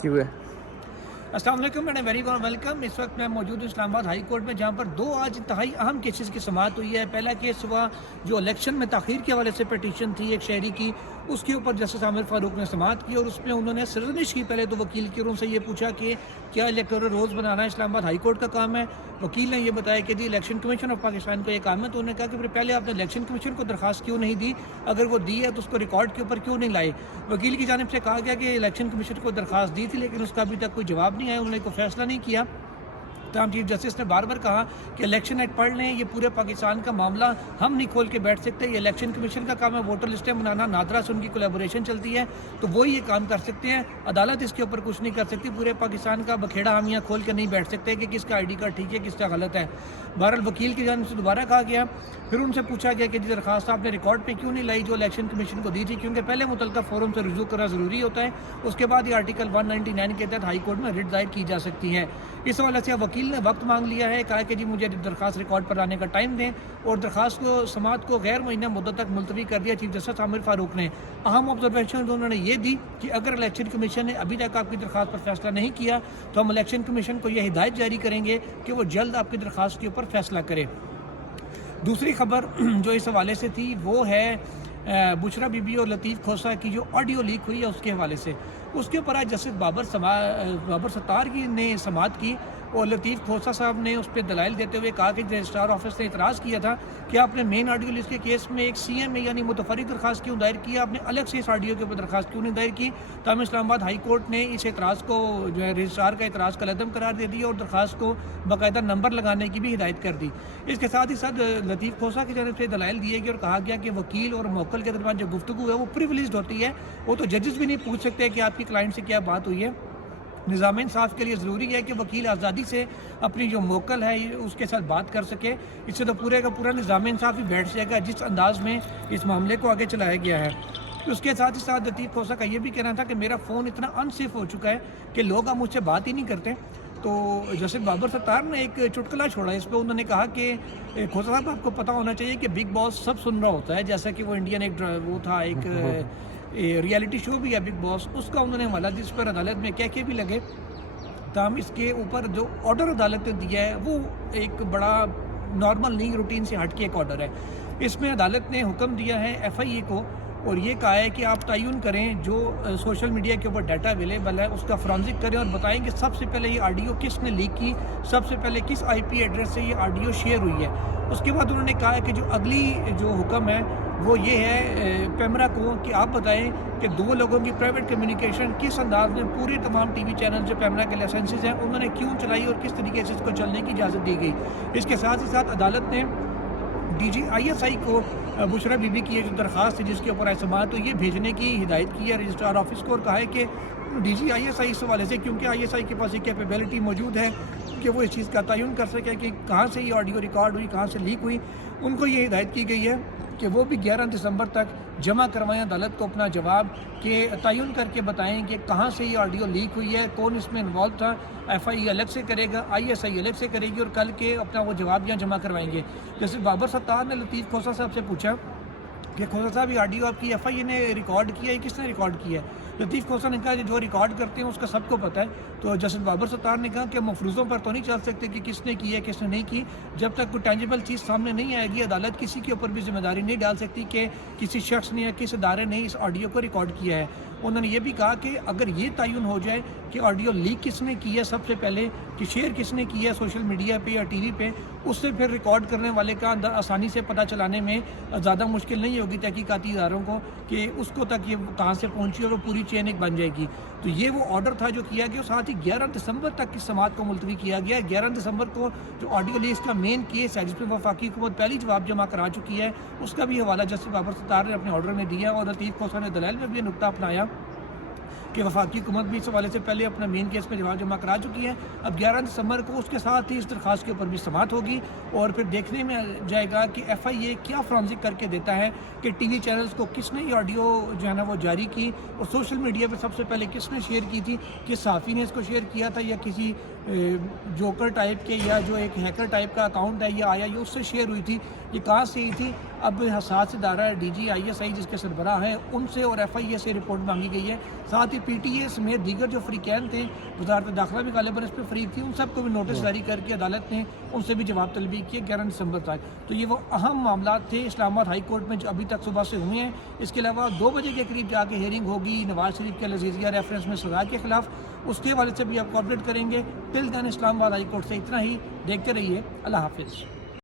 کیوں ہے؟ السلام علیکم اینڈ ویری ویلکم. اس وقت میں موجود ہوں اسلام آباد ہائی کورٹ میں، جہاں پر دو آج انتہائی اہم کیسز کی سماعت ہوئی ہے. پہلا کیس ہوا جو الیکشن میں تاخیر کے حوالے سے پٹیشن تھی ایک شہری کی، اس کے اوپر جسٹس عامر فاروق نے سماعت کی، اور اس میں انہوں نے سرزنش کی پہلے تو وکیل کی، اور ان سے یہ پوچھا کہ کیا الیکٹورل رولز بنانا اسلام آباد ہائی کورٹ کا کام ہے. وکیل نے یہ بتایا کہ جی الیکشن کمیشن آف پاکستان کا یہ کام ہے. تو انہوں نے کہا کہ پھر پہلے آپ نے الیکشن کمیشن کو درخواست کیوں نہیں دی؟ اگر وہ دی ہے تو اس کو ریکارڈ کے اوپر کیوں نہیں لائے؟ وکیل کی جانب سے کہا گیا کہ الیکشن کمیشن کو درخواست دی تھی، لیکن اس کا ابھی تک کوئی جواب نہیں آیا، انہوں نے کوئی فیصلہ نہیں کیا. تاہم چیف جسٹس نے بار بار کہا کہ الیکشن ایکٹ پڑھ لیں، یہ پورے پاکستان کا معاملہ ہم نہیں کھول کے بیٹھ سکتے، یہ الیکشن کمیشن کا کام ہے ووٹر لسٹیں بنانا، نادرا سے ان کی کولیبوریشن چلتی ہے تو وہی یہ کام کر سکتے ہیں، عدالت اس کے اوپر کچھ نہیں کر سکتی. پورے پاکستان کا بکھیڑا ہم یہاں کھول کے نہیں بیٹھ سکتے کہ کس کا آئی ڈی کارڈ ٹھیک ہے کس کا غلط ہے. بہرحال وکیل کی جانب سے دوبارہ کہا گیا، پھر ان سے پوچھا گیا کہ جی درخواست آپ نے ریکارڈ پہ کیوں نہیں لائی جو الیکشن کمیشن کو دی تھی، کیونکہ پہلے متعلقہ فورم سے رجوع کرنا ضروری ہوتا ہے، اس کے بعد یہ آرٹیکل 199 کے تحت ہائی کورٹ میں رٹ دائر کی جا سکتی ہے. اس حوالے سے وکیل نے وقت مانگ لیا ہے، کہا کہ جی مجھے درخواست ریکارڈ پر لانے کا ٹائم دیں، اور درخواست کو سماعت کو غیر معینہ مدت تک ملتوی کر دیا. چیف جسٹس عامر فاروق نے اہم آبزرویشن انہوں نے یہ دی کہ اگر الیکشن کمیشن نے ابھی تک آپ کی درخواست پر فیصلہ نہیں کیا تو ہم الیکشن کمیشن کو یہ ہدایت جاری کریں گے کہ وہ جلد آپ کی درخواست کے اوپر فیصلہ کرے. دوسری خبر جو اس حوالے سے تھی وہ ہے بشرا بی بی اور لطیف کھوسہ کی جو آڈیو لیک ہوئی ہے اس کے حوالے سے. اس کے اوپر آج جسٹس بابر ستار کی نے سماعت کی، اور لطیف کھوسہ صاحب نے اس پہ دلائل دیتے ہوئے کہا کہ رجسٹرار آفس نے اعتراض کیا تھا کہ آپ نے مین آڈیو لسٹ کے کیس میں ایک سی ایم اے یعنی متفرق درخواست کیوں دائر کیا، آپ نے الگ سے اس آڈیو کے اوپر درخواست کیوں نہیں دائر کی. تاہم اسلام آباد ہائی کورٹ نے اس اعتراض کو جو ہے رجسٹرار کا اعتراض کالعدم قرار دے دیا اور درخواست کو باقاعدہ نمبر لگانے کی بھی ہدایت کر دی. اس کے ساتھ ہی ساتھ لطیف کھوسہ کی جانب سے دلائل دیے گئے اور کہا گیا کہ وکیل اور موکل کے درمیان جو گفتگو ہے وہ پریولیجڈ ہوتی ہے، وہ تو ججز بھی نہیں پوچھ سکتے کہ آپ کی کلائنٹ سے کیا بات ہوئی ہے. نظام انصاف کے لیے ضروری ہے کہ وکیل آزادی سے اپنی جو موکل ہے اس کے ساتھ بات کر سکے. اس سے تو پورے کا پورا نظام انصاف ہی بیٹھ جائے گا جس انداز میں اس معاملے کو آگے چلایا گیا ہے. اس کے ساتھ ہی ساتھ لطیف کھوسہ کا یہ بھی کہنا تھا کہ میرا فون اتنا انسیف ہو چکا ہے کہ لوگ اب مجھ سے بات ہی نہیں کرتے. تو جسٹس بابر ستار نے ایک چٹکلا چھوڑا اس پہ، انہوں نے کہا کہ کھوسہ صاحب آپ کو پتہ ہونا چاہیے کہ بگ باس سب سن رہا ہوتا ہے، جیسا کہ وہ انڈین ایک وہ تھا ایک ریالٹی شو بھی ہے بگ باس، اس کا انہوں نے حوالہ دیا، اس پر عدالت میں کہہ کے بھی لگے. تاہم اس کے اوپر جو آرڈر عدالت نے دیا ہے وہ ایک بڑا نارمل نہیں، روٹین سے ہٹ کے ایک آرڈر ہے. اس میں عدالت نے حکم دیا ہے ایف آئی اے کو، اور یہ کہا ہے کہ آپ تعین کریں جو سوشل میڈیا کے اوپر ڈیٹا اویلیبل ہے اس کا فرانزک کریں اور بتائیں کہ سب سے پہلے یہ آڈیو کس نے لیک کی، سب سے پہلے کس آئی پی ایڈریس سے یہ آڈیو شیئر ہوئی ہے. اس کے بعد انہوں نے کہا ہے کہ جو اگلی جو حکم ہے وہ یہ ہے پیمرا کو کہ آپ بتائیں کہ دو لوگوں کی پرائیویٹ کمیونیکیشن کس انداز میں پورے تمام ٹی وی چینل جو پیمرا کے لائسنسز ہیں انہوں نے کیوں چلائی اور کس طریقے سے اس کو چلنے کی اجازت دی گئی. اس کے ساتھ ہی ساتھ عدالت نے D G I S I کو بشرا بی بی کی جو درخواست ہے جس کے اوپر سماعت تو یہ بھیجنے کی ہدایت کی ہے رجسٹرار آفس کو، اور کہا ہے کہ D G I S I اس حوالے سے کیونکہ آئی ایس آئی کے پاس یہ کیپیبلٹی موجود ہے کہ وہ اس چیز کا تعین کر سکے کہ کہاں سے یہ آڈیو ریکارڈ ہوئی، کہاں سے لیک ہوئی. ان کو یہ ہدایت کی گئی ہے کہ وہ بھی 11 دسمبر تک جمع کروائیں عدالت کو اپنا جواب، کہ تعین کر کے بتائیں کہ کہاں سے یہ آڈیو لیک ہوئی ہے، کون اس میں انوالو تھا. ایف آئی اے الگ سے کرے گا، آئی ایس آئی الگ سے کرے گی، اور کل کے اپنا وہ جواب یہاں جمع کروائیں گے. جیسے بابر ستار نے لطیف کھوسہ صاحب سے پوچھا کہ کھوسہ صاحب یہ آڈیو آپ کی ایف آئی اے نے ریکارڈ کیا ہے، کس نے ریکارڈ کیا ہے؟ لطیف کھوسہ نے کہا کہ جو ریکارڈ کرتے ہیں اس کا سب کو پتہ ہے. تو جسٹس بابر ستار نے کہا کہ مفروضوں پر تو نہیں چل سکتے کہ کس نے کی ہے کس نے نہیں کی، جب تک کوئی ٹینجیبل چیز سامنے نہیں آئے گی عدالت کسی کے اوپر بھی ذمہ داری نہیں ڈال سکتی کہ کسی شخص نے یا کس ادارے نے اس آڈیو کو ریکارڈ کیا ہے. انہوں نے یہ بھی کہا کہ اگر یہ تعین ہو جائے کہ آڈیو لیک کس نے کی ہے سب سے پہلے، کہ شیئر کس نے کی ہے سوشل میڈیا پہ یا ٹی وی پہ، اس سے پھر ریکارڈ کرنے والے کا آسانی سے پتہ چلانے میں زیادہ مشکل نہیں ہوگی تحقیقاتی اداروں کو کہ اس کو تک یہ کہاں سے پہنچی اور وہ پوری چین ایک بن جائے گی. تو یہ وہ آرڈر تھا جو کیا گیا، ساتھ ہی 11 دسمبر تک کی سماعت کو ملتوی کیا گیا. 11 دسمبر کو جو آڈیو لیک کا مین کیس ہے جس پہ وفاقی حکومت پہلی جواب جمع کرا چکی ہے اس کا بھی حوالہ جسٹس بابر ستار نے اپنے آرڈر میں دیا، اور لطیف کھوسہ نے دلائل میں بھی یہ نقطہ اپنایا کہ وفاقی حکومت بھی اس حوالے سے پہلے اپنا مین کیس میں جواب جمع کرا چکی ہے. اب 11 دسمبر کو اس کے ساتھ ہی اس درخواست کے اوپر بھی سماعت ہوگی، اور پھر دیکھنے میں جائے گا کہ ایف آئی اے کیا فرانزک کر کے دیتا ہے کہ ٹی وی چینلز کو کس نے یہ آڈیو جو ہے نا وہ جاری کی، اور سوشل میڈیا پہ سب سے پہلے کس نے شیئر کی تھی، کس صحافی نے اس کو شیئر کیا تھا، یا کسی جوکر ٹائپ کے یا جو ایک ہیکر ٹائپ کا اکاؤنٹ ہے یہ آیا یہ اس سے شیئر ہوئی تھی، یہ کہاں سے ہوئی تھی. اب حساس ادارہ DGISI جس کے سربراہ ہیں ان سے اور FIA سے رپورٹ مانگی گئی ہے. ساتھ ہی PTA سمیت دیگر جو فریقین تھے, وزارت داخلہ بھی غالباً اس پہ فریق تھی, ان سب کو بھی نوٹس جاری کر کے عدالت نے ان سے بھی جواب طلبی کی 11 دسمبر تک. تو یہ وہ اہم معاملات تھے اسلام آباد ہائی کورٹ میں جو ابھی تک صبح سے ہوئے ہیں. اس کے علاوہ 2 بجے کے قریب جا کے ہیئرنگ ہوگی نواز شریف کے لذیذیہ ریفرنس میں سزا کے خلاف, اس کے حوالے سے بھی آپ کو اپڈیٹ کریں گے. ٹل دین اسلام آباد ہائی کورٹ سے اتنا ہی. دیکھتے رہیے. اللہ حافظ.